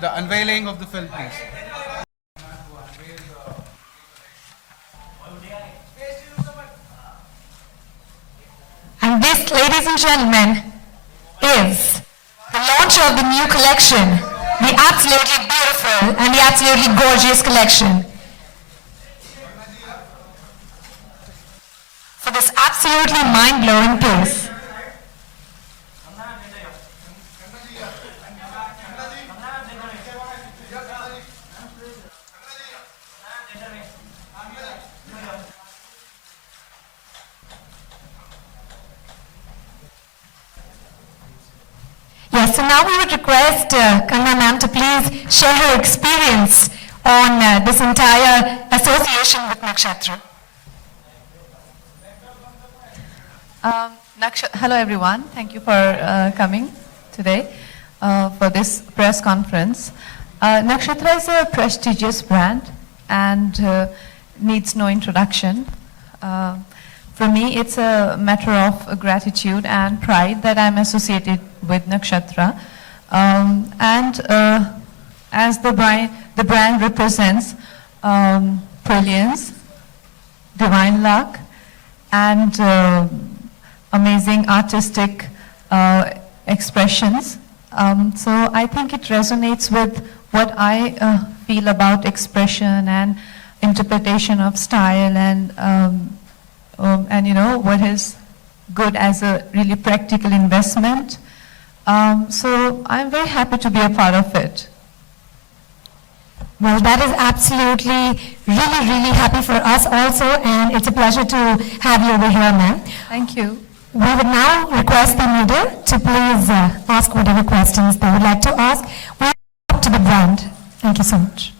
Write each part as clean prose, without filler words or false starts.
the unveiling of the film, please. And this, ladies and gentlemen, is the launch of the new collection, the absolutely beautiful and the absolutely gorgeous collection. For this absolutely mind-blowing piece. Yes, so now we would request Kanna ma'am to please share her experience on this entire association with Nakshatra. Hello everyone, thank you for coming today for this press conference. Nakshatra is a prestigious brand and needs no introduction. For me, it's a matter of gratitude and pride that I'm associated with Nakshatra. As the brand represents brilliance, divine luck, and amazing artistic expressions. So I think it resonates with what I feel about expression and interpretation of style and you know what is good as a really practical investment. So I'm very happy to be a part of it. Well, that is absolutely, really happy for us also, and it's a pleasure to have you over here, ma'am. Thank you. We would now request the media to please ask whatever questions they would like to ask. We're up to the brand. Thank you so much.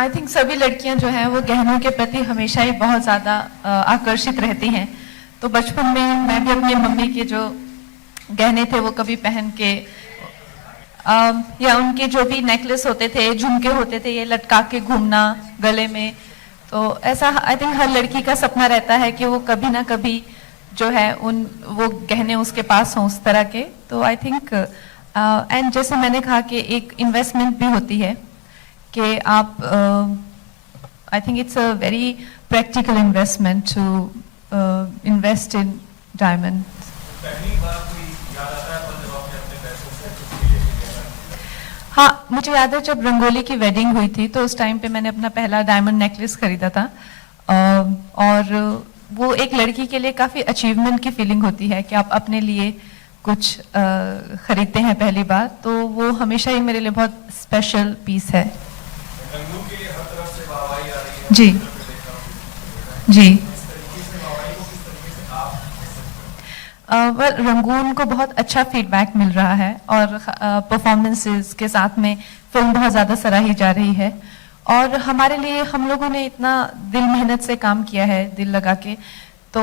I think सभी लड़कियां जो हैं वो गहनों के प्रति हमेशा ही बहुत ज़्यादा आकर्षित रहती हैं। तो बचपन में मैं भी अपनी मम्मी के जो गहने थे वो कभी पहन के या उनके जो भी नेकलेस होते थे, झुमके होते थे, ये लटका के घूमना गले में, तो ऐसा आई थिंक हर लड़की का सपना रहता है कि वो कभी ना कभी जो है वो गहने उसके पास हों उस तरह के। तो आई थिंक एंड जैसे मैंने कहा कि एक इन्वेस्टमेंट भी होती है कि आप I think it's a very practical investment to invest in diamond. हाँ, मुझे याद है जब रंगोली की वेडिंग हुई थी तो उस टाइम पे मैंने अपना पहला डायमंड नेकलेस खरीदा था और वो एक लड़की के लिए काफ़ी अचीवमेंट की फीलिंग होती है कि आप अपने लिए कुछ खरीदते हैं पहली बार, तो वो हमेशा ही मेरे लिए बहुत स्पेशल पीस है। जी जी रंगून को बहुत अच्छा फीडबैक मिल रहा है और परफॉर्मेंसेस के साथ में फिल्म बहुत ज़्यादा सराही जा रही है और हमारे लिए हम लोगों ने इतना दिल मेहनत से काम किया है, दिल लगा के, तो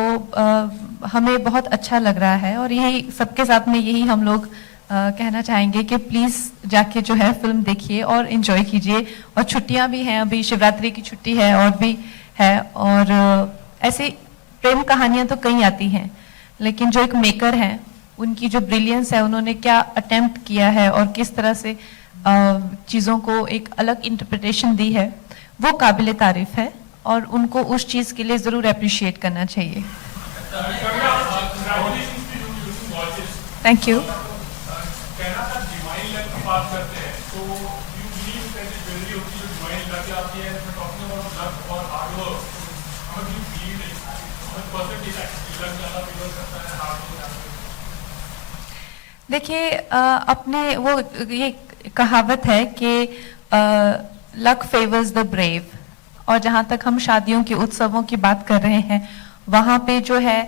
हमें बहुत अच्छा लग रहा है और यही सबके साथ में यही हम लोग कहना चाहेंगे कि प्लीज़ जाके जो है फिल्म देखिए और एंजॉय कीजिए। और छुट्टियां भी हैं, अभी शिवरात्रि की छुट्टी है और भी है और ऐसी प्रेम कहानियां तो कई आती हैं, लेकिन जो एक मेकर हैं उनकी जो ब्रिलियंस है, उन्होंने क्या अटेम्प्ट किया है और किस तरह से चीज़ों को एक अलग इंटरप्रिटेशन दी है, वो काबिल तारीफ है और उनको उस चीज़ के लिए ज़रूर अप्रिशिएट करना चाहिए। Thank you. देखिए अपने वो ये कहावत है कि लक फेवर्स द ब्रेव, और जहाँ तक हम शादियों के उत्सवों की बात कर रहे हैं वहाँ पे जो है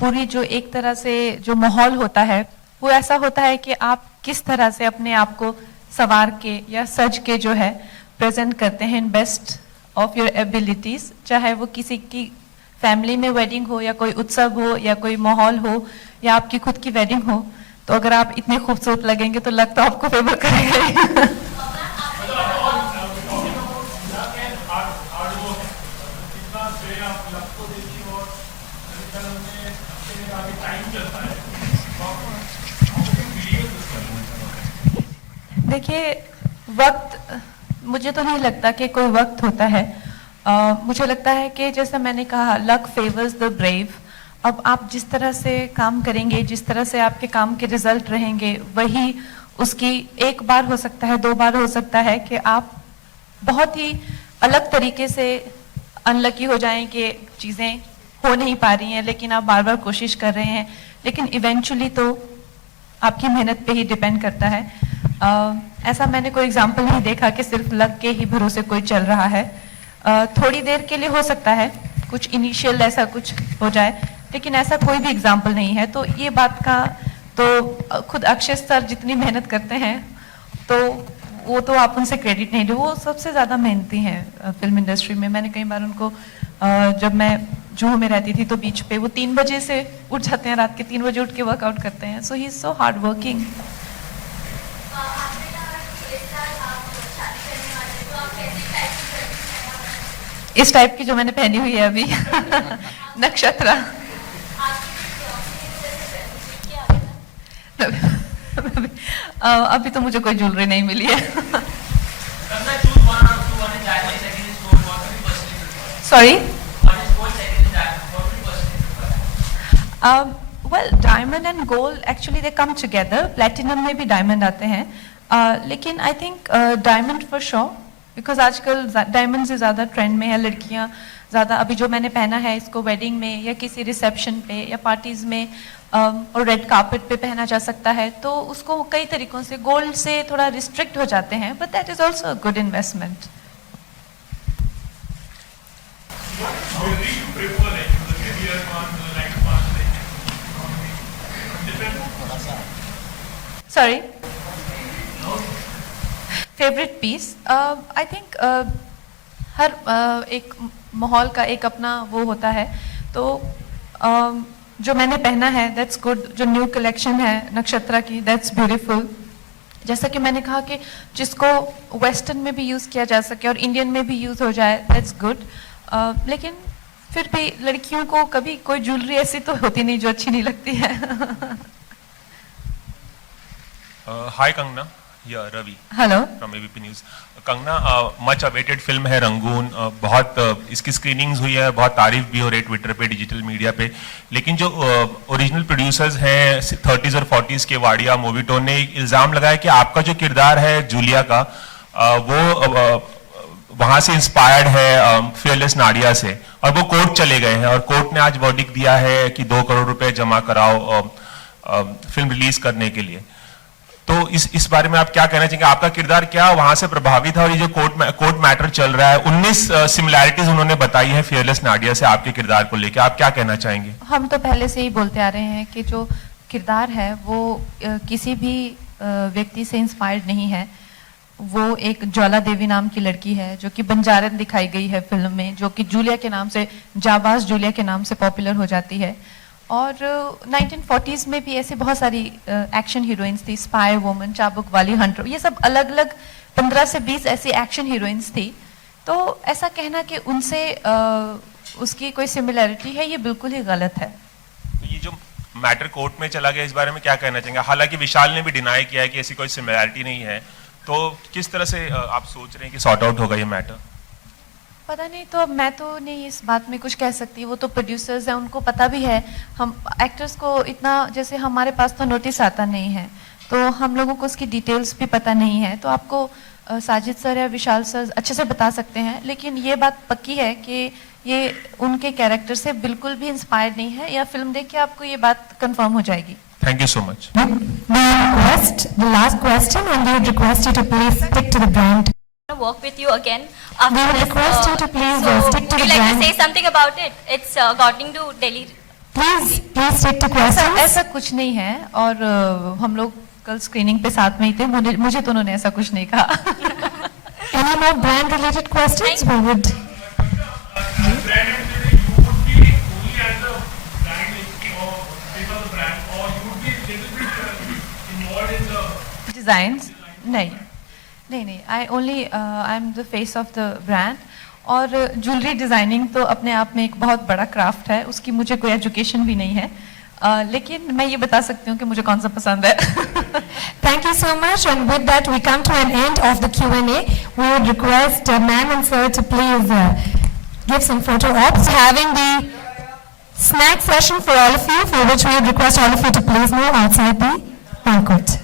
पूरी जो एक तरह से जो माहौल होता है वो ऐसा होता है कि आप किस तरह से अपने आप को संवार के या सज के जो है प्रेजेंट करते हैं in best of your abilities, चाहे वो किसी की फैमिली में वेडिंग हो या कोई उत्सव हो या कोई माहौल हो या आपकी खुद की वेडिंग हो। तो अगर आप इतने खूबसूरत लगेंगे तो लग तो आपको फेवर करेगा ही। देखिए, वक्त, मुझे तो नहीं लगता कि कोई वक्त होता है। मुझे लगता है कि जैसा मैंने कहा, लक फेवर्स द ब्रेव। अब आप जिस तरह से काम करेंगे, जिस तरह से आपके काम के रिजल्ट रहेंगे, वही उसकी एक बार हो सकता है, 2 बार हो सकता है कि आप बहुत ही अलग तरीके से अनलकी हो जाएं कि चीज़ें हो नहीं पा रही हैं, लेकिन आप बार बार कोशिश कर रहे हैं, लेकिन इवेंचुअली तो आपकी मेहनत पे ही डिपेंड करता है। ऐसा मैंने कोई एग्जाम्पल नहीं देखा कि सिर्फ लक के ही भरोसे कोई चल रहा है। थोड़ी देर के लिए हो सकता है कुछ इनिशियल ऐसा कुछ हो जाए, लेकिन ऐसा कोई भी एग्जाम्पल नहीं है। तो ये बात का तो खुद अक्षय सर जितनी मेहनत करते हैं, तो वो तो आप उनसे क्रेडिट नहीं दो, वो सबसे ज़्यादा मेहनती हैं फिल्म इंडस्ट्री में। मैंने कई बार उनको, जब मैं जुहू में रहती थी तो बीच पे वो 3 बजे से उठ जाते हैं, रात के 3 बजे उठ के वर्कआउट करते हैं। So he is so hard working. इस टाइप की जो मैंने पहनी हुई है अभी नक्षत्रा। अभी तो मुझे कोई ज्वेलरी नहीं मिली है। Sorry, well, diamond and gold actually they come together. Platinum में भी डायमंड आते हैं, लेकिन I think diamond for sure, because आजकल डायमंड से ज़्यादा ट्रेंड में है। लड़कियां ज़्यादा, अभी जो मैंने पहना है इसको वेडिंग में या किसी रिसेप्शन पे या पार्टीज में और रेड कार्पेट पे पहना जा सकता है, तो उसको कई तरीकों से गोल्ड से थोड़ा रिस्ट्रिक्ट हो जाते हैं, but that is also a good investment. Sorry, favourite piece, I think हर एक माहौल का एक अपना वो होता है। तो जो मैंने पहना है दैट्स गुड। जो न्यू कलेक्शन है नक्षत्रा की, दैट्स ब्यूटीफुल। जैसा कि मैंने कहा कि जिसको वेस्टर्न में भी यूज़ किया जा सके और इंडियन में भी यूज़ हो जाए, दैट्स गुड। लेकिन फिर भी लड़कियों को कभी कोई ज्वेलरी ऐसी तो होती नहीं जो अच्छी नहीं लगती है। हाय कंगना, या Ravi hello from ABP News. Kangana, much awaited film है रंगून, बहुत इसकी स्क्रीनिंग्स हुई है, बहुत तारीफ भी हो रही है ट्विटर पे, डिजिटल मीडिया पे, लेकिन जो ओरिजिनल प्रोड्यूसर्स हैं 30s और 40s के, वाडिया मोविटोन ने एक इल्ज़ाम लगाया कि आपका जो किरदार है जूलिया का, वो वहाँ से इंस्पायर्ड है फियरलेस नाडिया से, और वो कोर्ट चले गए हैं और कोर्ट ने आज वर्डिक्ट दिया है कि 2 करोड़ रुपए जमा कराओ फिल्म रिलीज करने के लिए। तो इस बारे में आप क्या कहना चाहेंगे? आपका किरदार क्या वहां से प्रभावित है, और ये जो कोर्ट मैटर चल रहा है, 19 सिमिलैरिटीज उन्होंने बताई है फियरलेस नाडिया से आपके किरदार को लेकर, आप क्या कहना चाहेंगे? हम तो पहले से ही बोलते आ रहे हैं कि जो किरदार है वो किसी भी व्यक्ति से इंस्पायर्ड नहीं है। वो एक ज्वाला देवी नाम की लड़की है जो कि बंजारन दिखाई गई है फिल्म में, जो कि जूलिया के नाम से, जाबाज जूलिया के नाम से पॉपुलर हो जाती है। और 1940s में भी ऐसी बहुत सारी एक्शन हीरोइंस थी, स्पाई वुमन, चाबुक वाली, हंटर, ये सब अलग अलग 15 से 20 ऐसी एक्शन हीरोइंस थी। तो ऐसा कहना कि उनसे उसकी कोई सिमिलैरिटी है, ये बिल्कुल ही गलत है। ये जो मैटर कोर्ट में चला गया, इस बारे में क्या कहना चाहेंगे? हालांकि विशाल ने भी डिनाई किया है कि ऐसी कोई सिमिलैरिटी नहीं है, तो किस तरह से आप सोच रहे हैं कि सॉर्ट आउट होगा ये मैटर? पता नहीं, तो अब मैं तो नहीं इस बात में कुछ कह सकती। वो तो प्रोड्यूसर्स हैं, उनको पता भी है। हम एक्टर्स को इतना, जैसे हमारे पास तो नोटिस आता नहीं है, तो हम लोगों को उसकी डिटेल्स भी पता नहीं है। तो आपको साजिद सर या विशाल सर अच्छे से बता सकते हैं, लेकिन ये बात पक्की है कि ये उनके कैरेक्टर से बिल्कुल भी इंस्पायर्ड नहीं है, या फिल्म देख के आपको ये बात कंफर्म हो जाएगी। Thank you so much. The last question, and we would request you to please stick to the brand. Work with you again after We would this. request you to please stick to Would the you like brand. to say something about it? It's according to Delhi. Please stick to ऐसा questions. ऐसा कुछ नहीं है, और हम लोग कल screening पे साथ में ही थे। मुझे तो उन्होंने ऐसा कुछ नहीं कहा। Any more brand related questions? We would. Designs नहीं, I am the face of the brand. और ज्वेलरी डिजाइनिंग तो अपने आप में एक बहुत बड़ा क्राफ्ट है, उसकी मुझे कोई एजुकेशन भी नहीं है। लेकिन मैं ये बता सकती हूँ कि मुझे कौन सा पसंद है. Thank you so much. And with that, we come to an end of the Q&A. We would request ma'am and sir to please give some photo ops. Having the snack session for all of you, for which we would request all of you to please move outside the banquet.